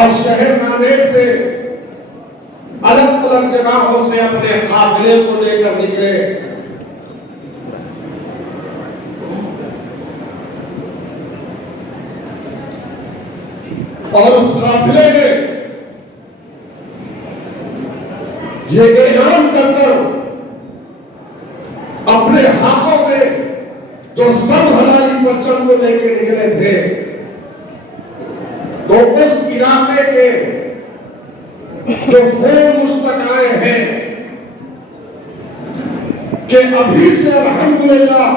और शहर नांदेड़ से अलग अलग जगहों से अपने काफिले को लेकर निकले। और उस काफिले ने ये ऐलान कर अपने हाथों में जो सब हलाली परचम को लेके निकले थे, तो उस इलाके के जो फोन मुस्तक आए हैं कि अभी से अल्हम्दुलिल्लाह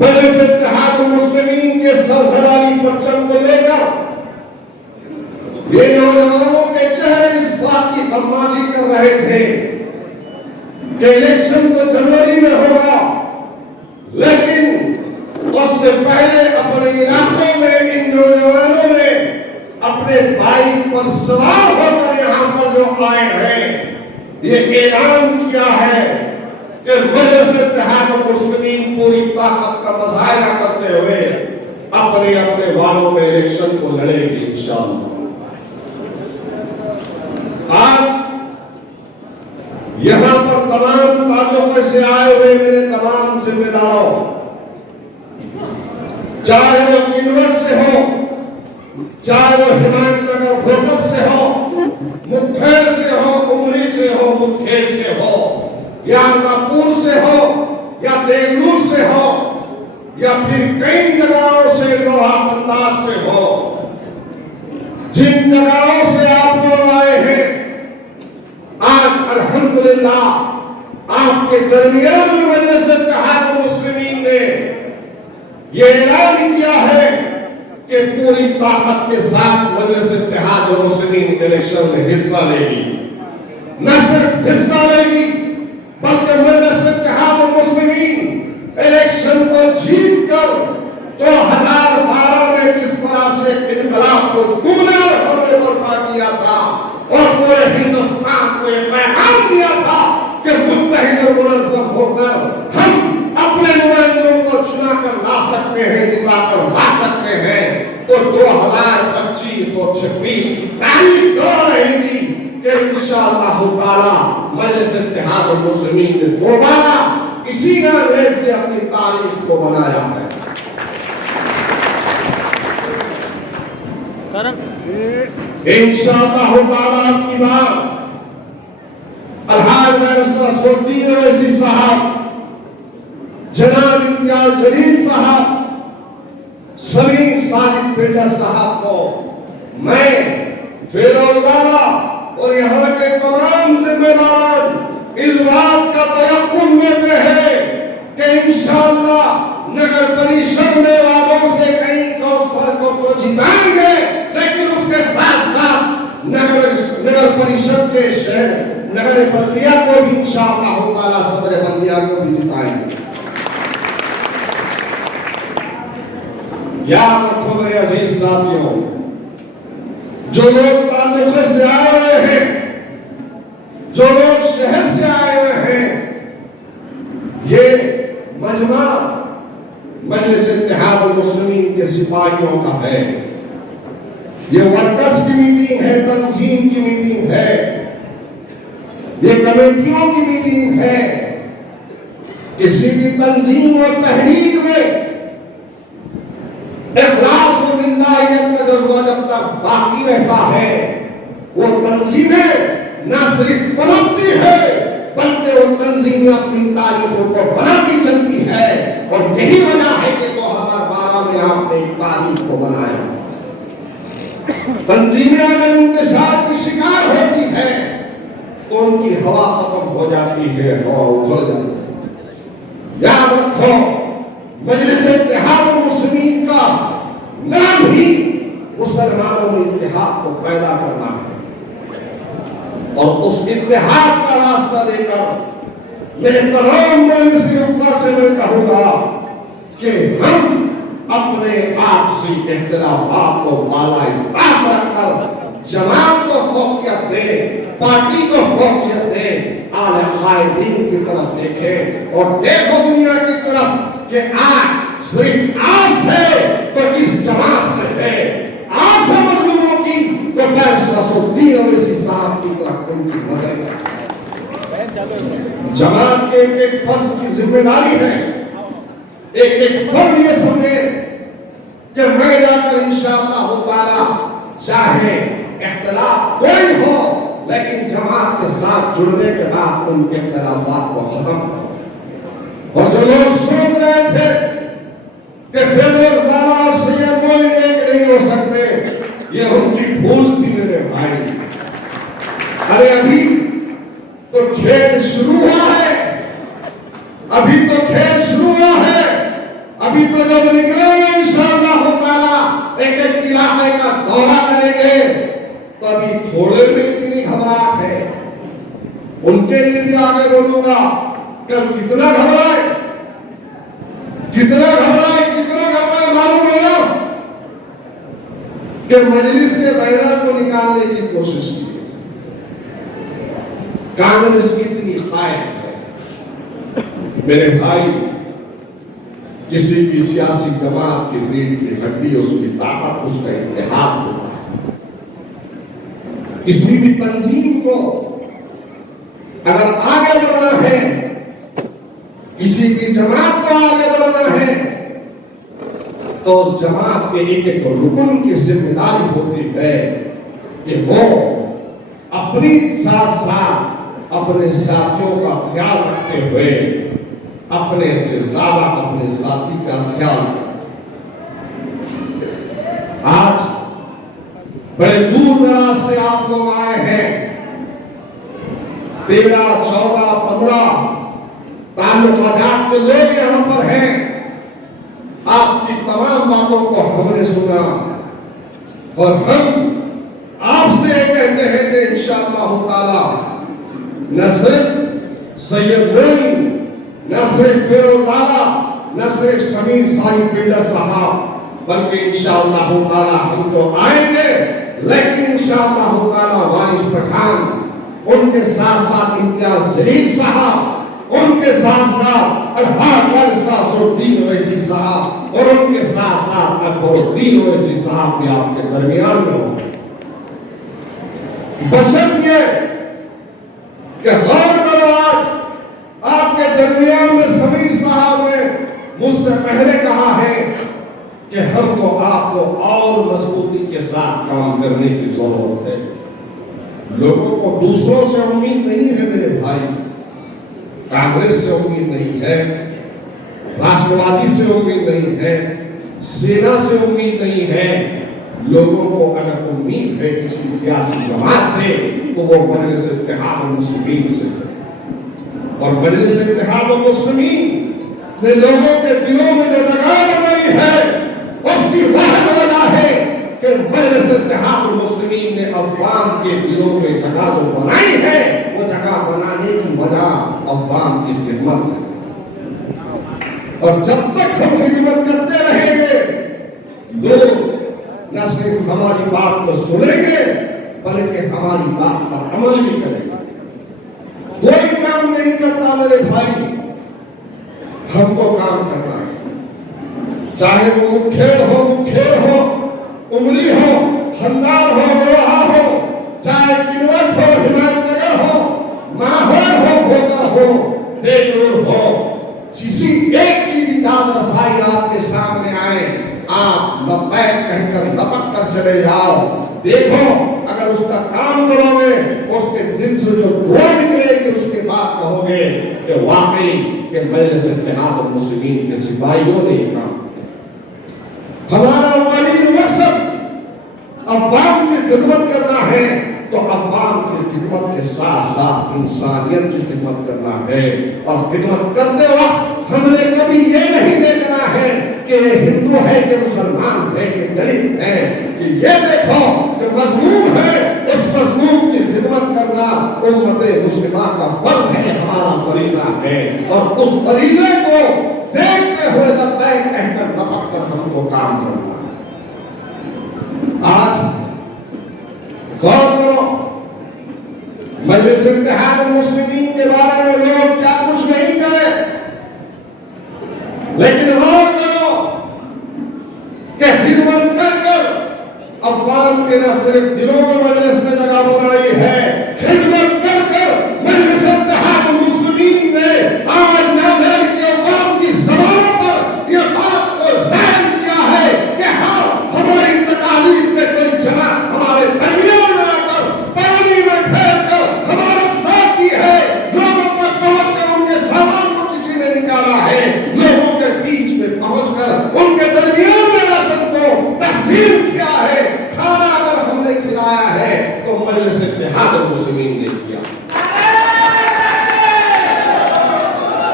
मजलिस इत्तेहाद मुस्लिमीन के सब हलाली परचम को लेकर ये नौजवानों के चेहरे इस बात की बदमाशी कर रहे थे कि इलेक्शन तो जनवरी में होगा, लेकिन उससे पहले अपने इलाकों में इन नौजवानों ने अपने बाइक पर सवार होकर यहां पर जो आए हैं, ये ऐलान किया है कि मजलिस इत्तेहाद मुस्लिमीन पूरी ताकत का मुजाहिरा करते हुए अपने अपने वालों में इलेक्शन को लड़ेगी इंशाअल्लाह। आज यहां पर तमाम ताल्लुक से आए हुए मेरे तमाम जिम्मेदारों, चाहे वो किन्नौर से हो, चाहे वो हिमायतनगर भोटर से हो, मुंगेर से हो, उमरी से हो, मुंगेर से हो, या नागपुर से हो, या देवलूर से हो, या फिर कई जगहों से लोहारदंदाज से हो, जिन जगहों से आप लोग आए हैं, आज अल्हम्दुलिल्लाह आपके दरमियान में मजलिस इत्तेहाद मुस्लिमीन ने ये ऐलान किया है कि पूरी ताकत के साथ मजलिस इत्तेहाद मुस्लिमीन इलेक्शन में हिस्सा लेगी। न सिर्फ हिस्सा लेगी बल्कि मजलिस इत्तेहाद मुस्लिमीन इलेक्शन को जीत कर 2012 में जिस तरह से इनकलाब को दुगने और हमने बर्पा किया था और पूरे हिंदुस्तान को एक पैगाम दिया था कि मुत्तहिद और मुनज़्ज़म होकर हम अपने नुमाइंदों को चुना कर ला सकते हैं, जिता कर ला सकते हैं, तो 2025 और 26 की तारीख दो रहेगी कि इंशाअल्लाह ताला मजलिस इत्तेहाद मुस्लिमीन ने दोबारा इसी नारे से अपनी तारीख को बनाया है। इंशाअल्लाह ताला की बात अलहाज बैरिस्टर सुल्तान ओवैसी साहब, जनाब इम्तियाज जलील साहब, सलीम साजिद बिल्डर साहब को मैं फिरोजदारा और यहाँ के तमाम जिम्मेदार इस बात का तयक्कुन देते हैं कि इंशाअल्लाह नगर परिषद में वालों से कई कौंसलरों को जिताएंगे, लेकिन उसके साथ साथ नगर परिषद के शहर नगर बल्दिया को भी इंशाअल्लाह ताला सदर बल्दिया को भी जिताएंगे। याद रखो मेरे अजीज साथियों, जो लोग ताल्लुक से आए हुए हैं, जो लोग शहर से आए हुए हैं, ये मजमा मजलिस इत्तेहाद मुस्लिमीन के सिपाहियों का है। ये वर्कर्स की मीटिंग है, तंजीम की मीटिंग है, ये कमेटियों की मीटिंग है। किसी भी तंजीम और तहरीक में इखलास और लिल्लाहियत का जज्बा जब तक बाकी रहता है, वो तंजीमें न सिर्फ पनपती है बल्कि वो तंजीमें अपनी तारीखों को बनाती चलती है। और यही वजह है कि 2012 में आपने एक तारीख को बनाया। तंजीमें अगर इंतशार की शिकार होती है तो उनकी हवा खत्म हो जाती है, हवा उखड़ जाती है। याद रखो, मजलिस इत्तेहाद मुस्लिमीन का नाम ही मुसलमानों में इत्तेहाद को पैदा करना है, और उस इत्तेहाद का रास्ता देकर मेरे तमाम मजलिस के ऊपर से मैं कहूंगा कि हम अपने आपसी इख्तिलाफात को बालाई ताक रखकर जमात को फौकियत दें, पार्टी को फौकियत दें, आले कायदीन की तरफ देखें और देखो दुनिया की तरफ कि आज सिर्फ आस है तो इस जमात से है, आस है मजलूमों की शराफुद्दीन ओवैसी साहब की तरफ उनकी मदद। जमात के एक एक फर्ज की जिम्मेदारी है, एक एक फर्ज ये समझे कि मैं जाकर इंशाअल्लाह ताला, चाहे इख्तिलाफ कोई हो, लेकिन जमात के साथ जुड़ने के बाद उनके इख्तिलाफात को खत्म करो। और जो लोग सोच रहे थे कि फिरोज वाला और सैयद मोइन एक नहीं हो सकते, ये उनकी भूल थी मेरे भाई। अरे अभी तो खेल शुरू हुआ है, अभी तो खेल शुरू हुआ है। अभी तो जब निकलेंगे इंशाअल्लाह ताला, एक एक इलाके का दौरा करेंगे, तो अभी थोड़े में इतनी घबराहट है। उनके लिए भी आगे बोलूंगा कि हम कितना घबराए, कितना घबराए, कितना घबराए। मालूम है ना कि मजलिस के बैनर को निकालने की कोशिश की, कांग्रेस की इतनी कायम है। मेरे भाई, किसी भी सियासी जमात की रीढ़ की हड्डी, उसकी ताकत, उसका इतिहाद होता है। किसी भी तंजीम को अगर आगे बढ़ना है, किसी की जमात को आगे बढ़ना है, तो उस जमात के एक एक रुकन की जिम्मेदारी होती है कि वो अपनी साथ साथ अपने साथियों का ख्याल रखते हुए अपने से ज्यादा अपने साथी का ख्याल। आज बड़े दूर दराज से आप लोग आए हैं, 13, 14, 15 ताल्लुकात के लोग यहां पर हैं। आपकी तमाम बातों को हमने सुना और हम आपसे कहते हैं कि इंशाअल्लाह ताला न सिर्फ सैयद मोइन, न सिर्फ फिरोज आला, न सिर्फ समीर साहिब बिल्डर साहब, बल्कि इंशाअल्लाह ताला हम तो आएंगे, लेकिन इंशाअल्लाह ताला वारिस पठान, उनके साथ साथ इम्तियाज जलील साहब, उनके साथ साथ शराफुद्दीन ओवैसी साहब और उनके साथ साथ अकबरुद्दीन ओवैसी साहब भी आपके दरमियान में होंगे। बशर्ते कि गौर करो, आज आपके दरमियान में समीर साहब ने मुझसे पहले कहा है कि हमको आपको और मजबूती के साथ काम करने की जरूरत है। लोगों को दूसरों से उम्मीद नहीं है मेरे भाई, कांग्रेस से उम्मीद नहीं है, राष्ट्रवादी से उम्मीद नहीं है, सेना से उम्मीद नहीं है। लोगों को अगर उम्मीद है किसी सियासी जमात से, तो वो मजलिस इत्तेहाद मुस्लिमीन से, और मजलिस इत्तेहाद मुस्लिमीन ने लोगों के दिलों में जो जगह बनाई है, उसकी वाहिद वजह है कि मजलिस इत्तेहाद मुस्लिमीन ने अवाम के दिलों में जगह जो बनाई है, वो जगह बनाने की वजह अवाम की खिदमत है। और जब तक हम खिदमत करते रहेंगे, लोग न सिर्फ हमारी बात को सुनेंगे, बल्कि हमारी बात पर अमल भी करेंगे। कोई काम नहीं करता मेरे भाई, हमको काम करना है। चाहे वो मुखेड़ हो, उमरी हो, हंदार हो, लोहा हो, चाहे किन्नौर हो, हिमायतनगर हो, माहौर हो, भोगा हो, बेगलुरु हो, किसी एक की भी दाद रसाई आपके सामने आए, आप लब्बैक कहकर लपक कर चले जाओ। देखो, अगर उसका काम करोगे, उसके दिल से जो दुआ निकलेगी, उसके बाद कहोगे कि वाकई कि मजलिस इत्तेहाद मुस्लिमीन के सिपाहियों ने काम किया। हमारा अव्वलीन मकसद अवाम की खिदमत करना है, तो अवाम की खिदमत के साथ साथ इंसानियत की खिदमत करना है। और खिदमत करते वक्त हमने कभी ये नहीं देखना है कि हिंदू है कि मुसलमान है कि दलित है, कि ये देखो कि मजलूम है, उस मजलूम की खिदमत करना उम्मत मुस्लिमा का फर्ज है, हमारा फरीज़ा है। और उस फरीज़े को देखते हुए लब्बैक कहकर लपक कर हमको काम करना है। आज गौर करो, मजलिस इत्तेहाद मुस्लिमीन के बारे में लोग क्या कुछ नहीं करें, लेकिन गौर करो कि खिदमत कर कर अवाम के न सिर्फ दिलों में मजलिस ने जगह बनाई है, खिदमत कर कर मजलिस इत्तेहाद मुस्लिमीन ने आज नाज़र के अवाम की ज़बानों पर यह बात को ज़ाहिर किया है कि हाँ, हमारी तकालीफ में कोई जना हमारे दरमियान में आकर पानी में फेर कर हमारा साथ दी है, लोगों तक पहुँच कर उनके सामान को किसी ने निकाला है, लोगों के बीच में पहुँच कर उनके दरमियान में राशन को तक़सीम किया है, खाना अगर हमने खिलाया है तो मजलिस इत्तेहाद मुस्लिमीन ने किया।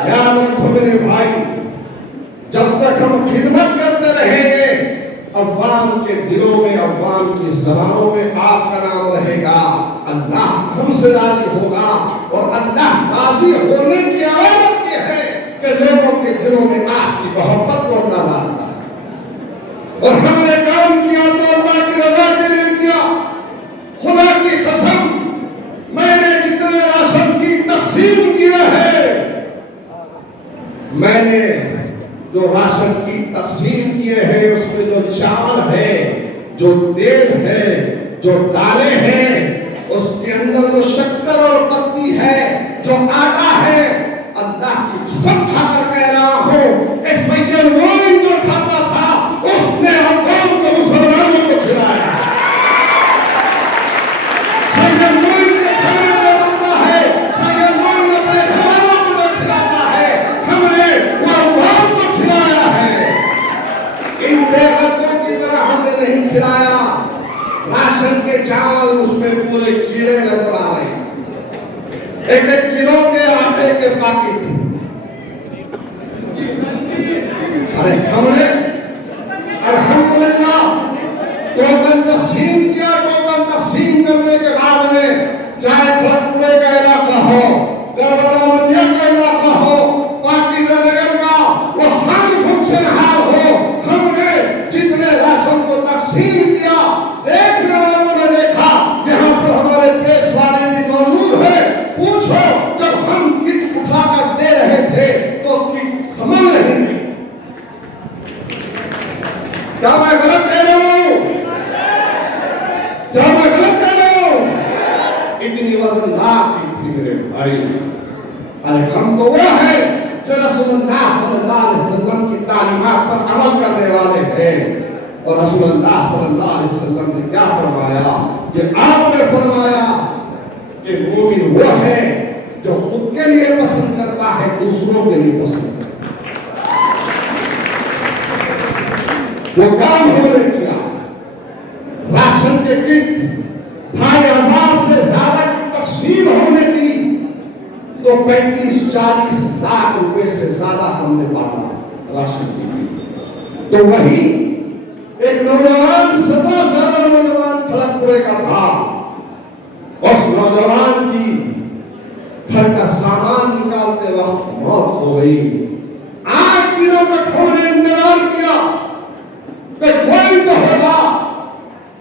याद रखो मेरे भाई, जब तक हम खिदमत करते रहेंगे अवाम के दिलों में, अवाम की ज़बानों में आपका नाम रहेगा, अल्लाह हमसे राजी होगा और अल्लाह राजी होने की अलामत यह है कि लोगों के दिलों में आपकी मोहब्बत को अल्लाह डालता है। और हमने काम किया तो अल्लाह की रज़ा के लिए किया। खुदा की कसम, मैंने जितने राशन की तक़सीम किया है, मैंने जो राशन की तक़सीम किए हैं उसमें जो चावल है, जो तेल है, जो दालें हैं, उसके अंदर जो शक्कर और पत्ती है, जो आटा है, अल्लाह की कसम खाकर कह रहा हूं कि सैयद मोइन जो खाता था उसने अवाम को, मुसलमानों को खिलाया। सैयद मोइन के खाने को बनता है, सैयद मोइन अपने घरवालों को जो खिलाता है, हमने वो अवाम को खिलाया है। इन बेगरतों की तरह हमने नहीं खिलाया। राशन के चावल उसमें पूरे कीड़े नजर आ रहे हैं, एक एक किलो के आटे के पैकेट। अरे हमने अल्हम्दुलिल्लाह टोकन तक़सीम किया। टोकन तक़सीम करने के बाद में चाहे फलपुरे का इलाका हो, करबला मलिया का इलाका हो, पाकिजा नगर का वो हर फंक्शन हाल हो, हमने जितने राशन को तक़सीम किया, देखने वालों ने देखा यहाँ पर हमारे पेशवारी भी मौजूद है। पूछो, जब हम किट उठाकर दे रहे थे तो किट संभल नहीं थी। क्या मैं गलत कह रहा हूँ? क्या मैं गलत कह रहा हूँ? इतनी वजनदार किट थी मेरे भाई। अरे हम तो वो है जो रसूलुल्लाह सल्लल्लाहु अलैहि वसल्लम की तालीमात पर अमल करने वाले हैं। और रसूलुल्लाह सल्लल्लाहु अलैहि वसल्लम ने क्या फरमाया कि आपने फरमाया कि मोमिन वो है जो खुद के लिए पसंद करता है, दूसरों के लिए पसंद करता है। वो काम हमने किया। राशन के किट 2,500 से ज्यादा की तक़सीम हमने की तो 35-40 लाख रुपए से ज्यादा हमने बांटा राशन की किट। तो वही एक नौजवान, 17 साल नौजवान फलकपुरे का था, उस नौजवान की घर का सामान निकालते वक्त मौत हो गई। 8 दिनों तक हमने इंतजार किया कि कोई तो होगा,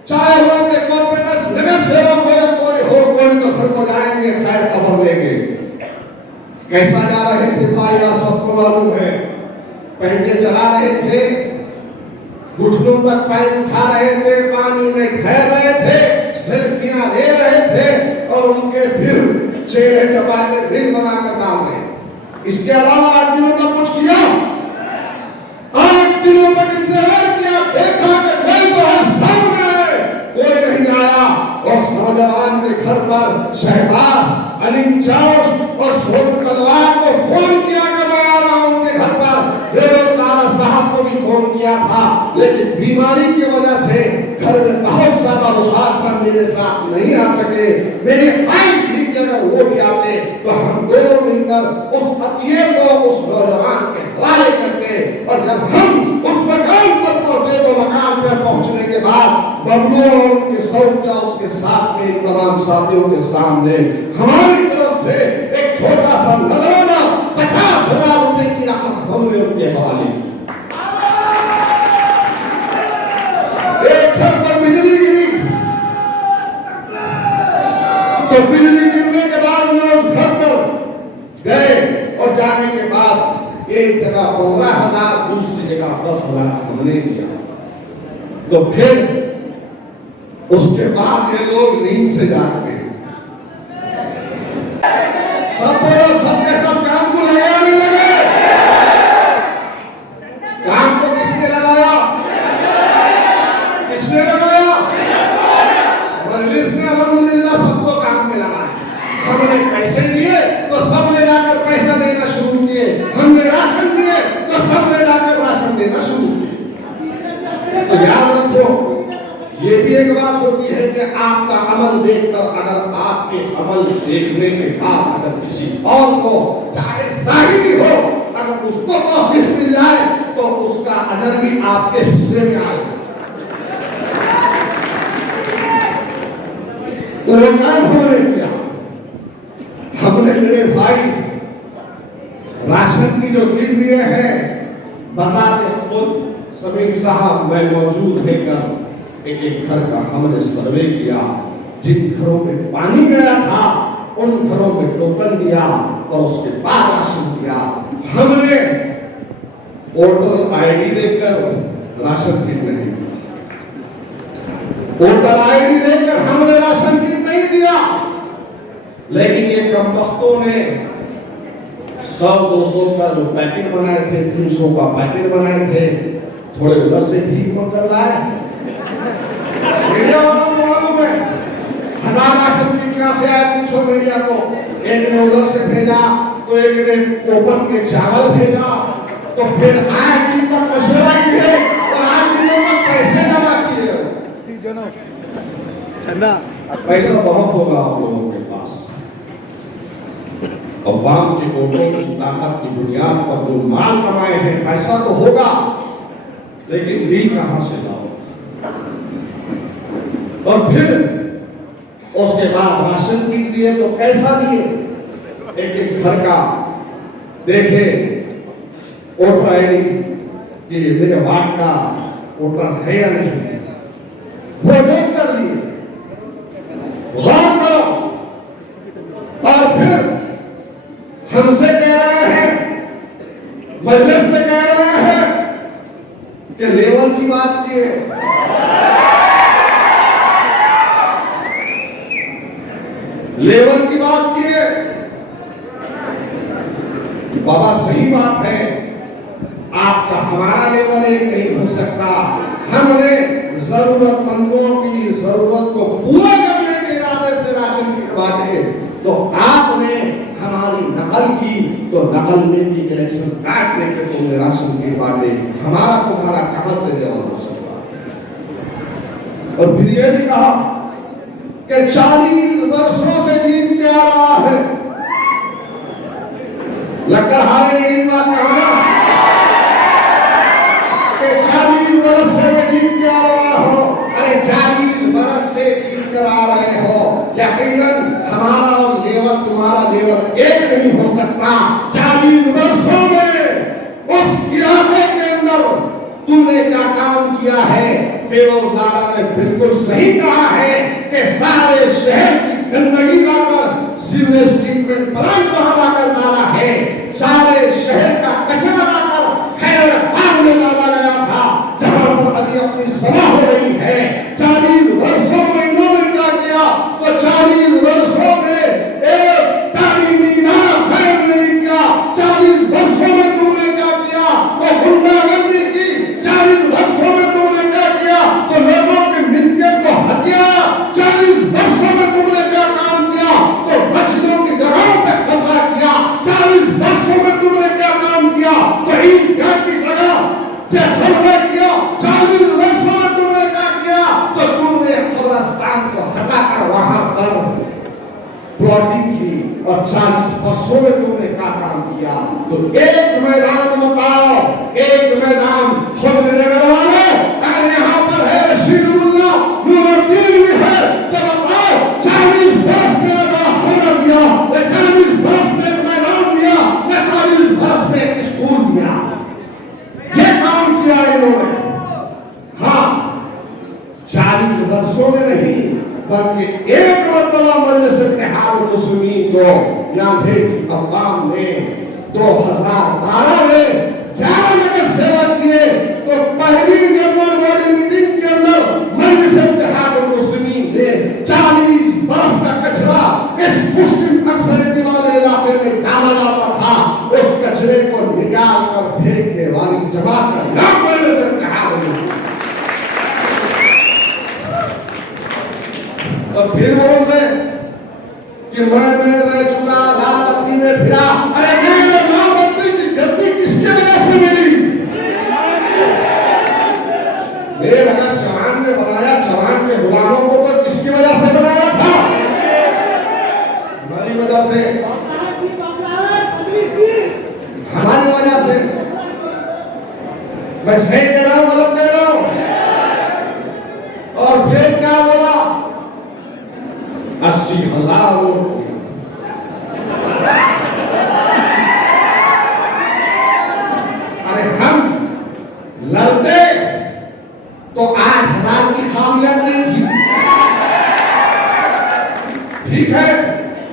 चाहे वो के कॉर्पोरेट नगर सेवक हो या कोई हो, कोई तो घर को जाएंगे, खैर खबर लेंगे। कैसा जा रहे थे भाई, आप सबको मालूम है। पैंजे चला रहे थे, घुटनों तक पैर उठा रहे थे, पानी में ठहर रहे थे, सेल्फियां ले रहे थे और उनके फिर चेहरे चपाते रील बनाकर डाल रहे। इसके अलावा 8 दिनों तक कुछ किया? 8 दिनों तक इंतजार किया, देखा कि कोई तो है सामने, कोई नहीं आया। उस नौजवान के घर पर शहबाज, अली चौस और सोनू तलवार को फोन किया कि मैं आ रहा हूं उनके घर पर। साहब को भी फोन किया था, लेकिन बीमारी की वजह से घर में बहुत ज्यादा बुखार था, मेरे साथ नहीं आ सके। मेरी ख्वाहिश थी कि अगर वो भी आते तो हम दोनों मिलकर उस अतिये को उस नौजवान के हवाले करते। और जब हम उस मकान पर पहुंचे तो मकान पर पहुंचने के बाद बबलू और उनके सौचा उसके साथ में तमाम साथियों के सामने हमारी तरफ से एक छोटा सा नजराना 50,000 रुपए की रकम हमने उनके हवाले। एक घर पर बिजली गिरी तो बिजली गिरने के बाद में उस घर पर गए और जाने के बाद एक जगह 15,000, दूसरी जगह 10,000 हमने दिया। तो फिर उसके बाद ये लोग नींद से जागते हैं। सबके सब काम को लगाया नहीं लगे। काम को किसने लगाया? किसने लगाया? मजलिस ने अल्हम्दुलिल्लाह सबको काम में लगाया। हमने पैसे दिए तो सब ले जाकर पैसा देना शुरू किए, हमने राशन दिए तो सब ले जाकर राशन देना शुरू किए। तो याद रखो, ये भी एक बात होती है कि आपका अमल देखकर, अगर आपके अमल देखने के बाद अगर किसी और को, चाहे साहिरी हो, अगर उसको तौफीक मिल जाए तो उसका अजर भी आपके हिस्से में आएगा। तो काम हमने किया, हमने मेरे भाई राशन की जो किट दिए हैं, बजाते खुद समीर साहब मैं मौजूद है कर एक एक घर का हमने सर्वे किया। जिन घरों में पानी गया था उन घरों में टोकन दिया और उसके बाद राशन दिया। हमने वोटर आईडी देकर राशन किट नहीं दिया, वोटर आईडी देकर हमने राशन किट नहीं दिया। लेकिन ये कमबख्तों ने 100-200 का जो पैकेट बनाए थे, 300 का पैकेट बनाए थे, थोड़े उधर से भीख कर लाए। मीडिया वालों को मालूम है 1000 राशन की कहां से आए, पूछो मीडिया को। एक ने उधर से भेजा तो एक ने कोपन के चावल भेजा, तो फिर आज दिन तक मशवरा किए और आज दिनों तक पैसे जमा किए। चंदा पैसा बहुत होगा आप लोगों के पास, अवाम के वोटों की ताकत की बुनियाद पर जो माल कमाए हैं, पैसा तो होगा, लेकिन दिल कहां से लाओ? और फिर उसके बाद राशन किट दिए तो कैसा दिए? एक एक घर का देखे वोटर आईडी कि मेरे वार्ड का वोटर है या नहीं, वो देख कर दिए। गौर करो। और फिर हमसे कह रहे हैं, मजलिस से कह रहे हैं कि लेवल की बात की है। लेवल की बात की है। बाबा सही बात है, आपका हमारा लेवल एक नहीं हो सकता। हमने जरूरतमंदों की जरूरत को पूरा करने के इरादे से राशन किट बांटे, तो आपने हमारी नकल की, तो नकल में भी इलेक्शन कार्ड देकर तुमने राशन किट बांटे। हमारा तुम्हारा कहां से लेवल हो सकता? और फिर यह भी कहा कि 40 वर्षों से जीत के आ रहा है। लगता है ये बात कहा कि 40 वर्ष से मैं जीत के आ रहा हो। अरे 40 वर्ष से जीत कर आ रहे हो, यकीनन हमारा और लेवल तुम्हारा लेवल एक नहीं हो सकता। 40 वर्षों में उस इलाके के अंदर तुमने क्या काम किया है? फिरोज दादा ने बिल्कुल सही कहा है कि सारे शहर की गंदगी लाकर सीवरेज ट्रीटमेंट प्लांट वहां लाकर डाला है। सारे शहर का कचरा लाकर हैदराबाद में डाला गया था, जहां पर अभी अपनी सभा हो रही है। 40 वर्षों में इन्होंने क्या किया? तो 40 वर्षों में एक तालीमी इदारा कायम नहीं किया। 40 वर्षों में तुमने क्या किया? तो गुंडागर्दी की। 40 वर्षों में तुमने क्या किया? तो लोगों के मिल्कियत को हत्या। 40 वर्षों में तुमने क्या काम किया? तो मस्जिदों की जगहों पे कब्जा किया। 40 वर्षों में तुमने क्या काम किया? तो ईदगाह की जगह पे कब्जा किया। 40 वर्षों में तुमने क्या किया? तो तुमने कब्रिस्तान को हटाकर वहां पर प्लॉटिंग की। और 40 वर्षों में तुमने क्या काम किया? तो एक मैदान बताओ, एक मैदान खुद नगर वाले, अगर यहाँ पर है रशीदुल्लाह नूरुद्दीन भी है, तो बताओ 40 वर्ष में लगा होना दिया, 40 वर्ष में मैदान दिया, 40 वर्ष में एक स्कूल दिया। ये काम किया इन्होंने। हाँ, 40 वर्षों में नहीं, बल्कि एक मरतबा मजलिस इत्तेहाद मुस्लिमीन को याद है कि अवाम ने 2012 में 11 जगह सेवा किए। तो पहली जनरल बॉडी मीटिंग के अंदर मजलिस इत्तेहाद मुस्लिमीन तो फिर बोल रहे कि मैं रह चुका लाल बत्ती में फिरा। अरे मेरे लाल बत्ती की गलती किसके वजह से मिली? मेरे अगर चौहान ने बनाया, चौहान के गुलामों को तो किसकी वजह से बनाया था? हमारी वजह से, हमारी वजह से। मैं सही कह रहा हूं, गलत कह रहा हूं? और फिर क्या बोला? 80,000 वोट। अरे हम लड़ते तो 8,000 की कामयाब नहीं थी। ठीक है,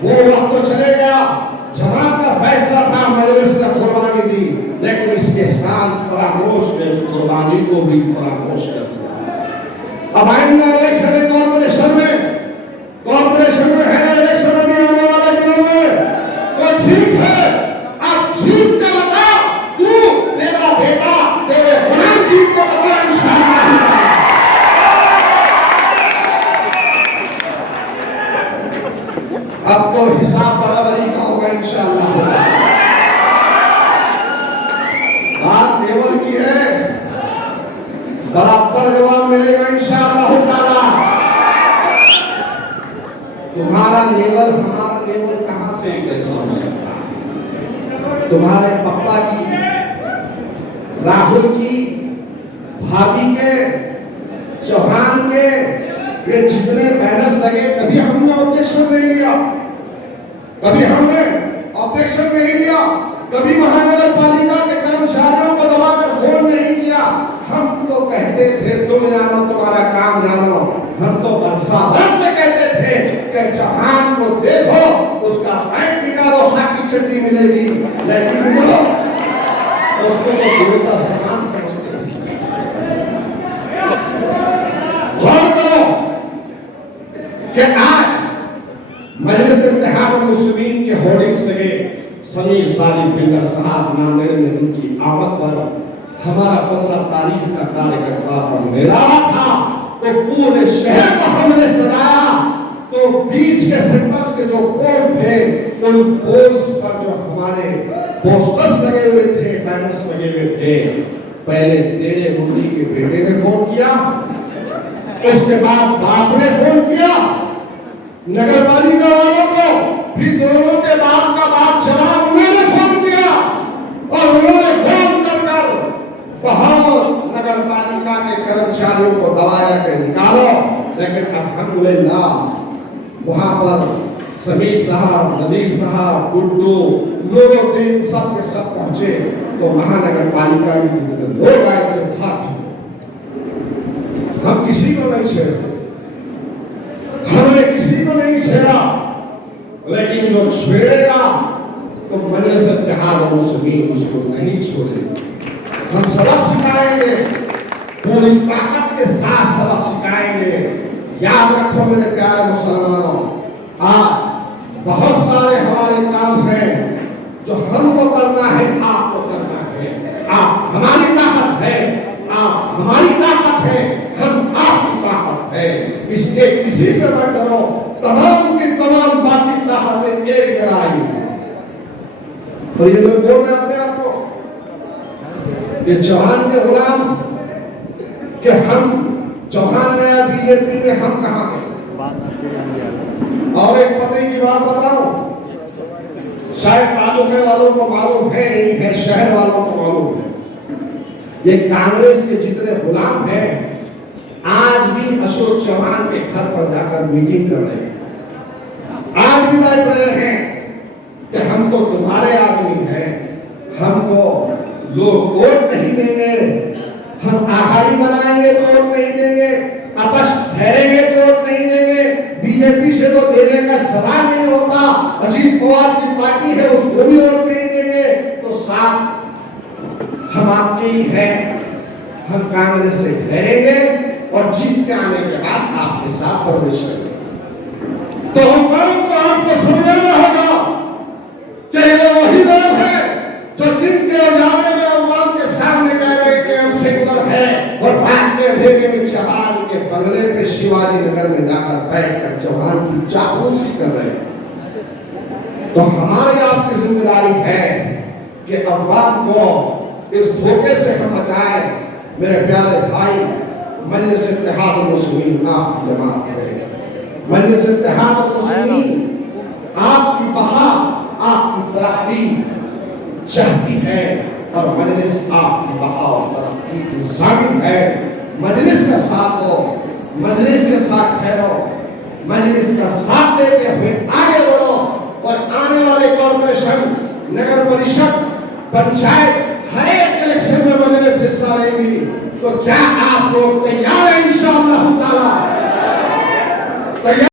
वो वक्त तो चले गया, जमात का फैसला था, मजलिस ने कुर्बानी दी, लेकिन इसके साथ फरामोश ने उस कुर्बानी को भी फरामोश कर दिया। अब आएंगे इलेक्शन कॉर्पोरेशन में है, इलेक्शन में आने वाले दिनों में तो ठीक है, अब जीत के बता, तू तेरा बेटा तेरे गुलाम जीत के बता इंशाअल्लाह। अब तो हिसाब बराबरी का होगा इंशाअल्लाह। बात केवल की है, बराबर जवाब मिलेगा इंशाअल्लाह ताला। तुम्हारा लेवल हमारा लेवल कहां से कैसा हो सकता है? तुम्हारे पापा की, राहुल की, भाभी के, चौहान के, ये जितने बैनर्स लगे, कभी हमने ऑब्जेक्शन नहीं लिया, कभी हमने ऑब्जेक्शन नहीं लिया, कभी महानगर पालिका के कर्मचारियों को दबाकर फोन नहीं किया। हम तो कहते थे तुम जानो, तुम्हारा काम जानो। हम तो बरसात से कहते थे कि चौहान को देखो, उसका पैंट निकालो, हाथ की चट्टी मिलेगी, लेकिन वो उसको तो देवता समान समझते थे। गौर करो कि आज मजलिस इत्तेहाद मुस्लिमीन के होर्डिंग्स लगे, समीर सालिम बिल्डर साहब नामदेड़ में उनकी आमद पर हमारा 15 तारीख का कार्यकर्ता पर मेला था, तो पूरे शहर को हमने सजाया। तो बीच के सेंटर्स के जो पोल थे, उन पोल्स पर जो हमारे पोस्टर्स लगे हुए थे, बैनर्स लगे हुए थे, पहले तेरे मुंडी के बेटे ने फोन किया, उसके बाद बाप ने फोन किया नगर पालिका वालों को, फिर दोनों के बाप का बाप जवाब उन्होंने फोन किया, और उन्होंने फोन कर बहुत नगर पालिका के कर्मचारियों को दबाया के निकालो। लेकिन अल्हम्दुलिल्लाह वहां पर समीर साहब, नदीर साहब, गुड्डू, लोगों टीम सब के सब पहुंचे, तो महानगर पालिका के जितने लोग आए थे भाग। हम किसी को नहीं छेड़ा, हमने किसी को नहीं छेड़ा, लेकिन जो छेड़ेगा तो मजलिस इत्तेहाद मुस्लिमीन उसको नहीं छोड़ेगा। हम सबक सिखाएंगे, पूरी ताकत के साथ सबक सिखाएंगे। याद रखो मेरे प्यारे मुसलमानों, आज बहुत सारे हमारे काम हैं जो हमको करना है, आपको करना है। आप हमारी ताकत है, आप हमारी ताकत है, हम आपकी ताकत है। इसके किसी से मत डरो, तमाम की तमाम बाकी ताकतें एक जगह आई है। तो ये लोग बोल रहे अपने आप को ये चौहान के गुलाम, कि हम चौहान नया बीजेपी में हम कहां गए? और एक पते की बात बताओ, शायद तालुके वालों को मालूम है, नहीं है, शहर वालों को मालूम है, ये कांग्रेस के जितने गुलाम हैं आज भी अशोक चौहान के घर पर जाकर मीटिंग कर रहे हैं। आज भी बैठ रहे हैं कि हम तो तुम्हारे आदमी हैं, हमको लोग वोट नहीं देंगे, हम आघाड़ी बनाएंगे तो वोट नहीं देंगे, आपस ठहरेंगे तो वोट नहीं देंगे, बीजेपी से तो देने का सवाल नहीं होता, अजीत पवार की पार्टी है उसको भी वोट नहीं देंगे, तो साथ हम आपके ही हैं, हम कांग्रेस से ठहरेंगे और जीत के आने के बाद आपके साथ प्रवेश करेंगे। तो हम को आपको समझाना होगा कि ये वही लोग हैं जो दिन के उजाले में अवाम के सामने कह रहे हैं कि हम सेकुलर हैं, और बाद में अंधेरे में चबान के के बंगले पे शिवाजी नगर में जाकर बैठकर चौहान की चापलूसी कर रहे हैं। तो हमारी आपकी जिम्मेदारी है कि अफवाद को इस धोखे से हम बचाएं। मेरे प्यारे भाई, मजलिस इत्तेहाद मुस्लिमीन आपकी जमात है, मजलिस इत्तेहाद मुस्लिमीन आपकी बहा, आपकी तरक्की चाहती है और मजलिस आपकी बहा और तरक्की की ज़ामिन है। मजलिस का साथ दो, मजलिस के साथ ठहरो, मजलिस का साथ देते हुए आगे बढ़ो और आने वाले कॉर्पोरेशन, नगर परिषद, पंचायत हर एक इलेक्शन में मजलिस हिस्सा लेंगी। तो क्या आप लोग तैयार हैं? इंशाअल्लाह ताला तैयार।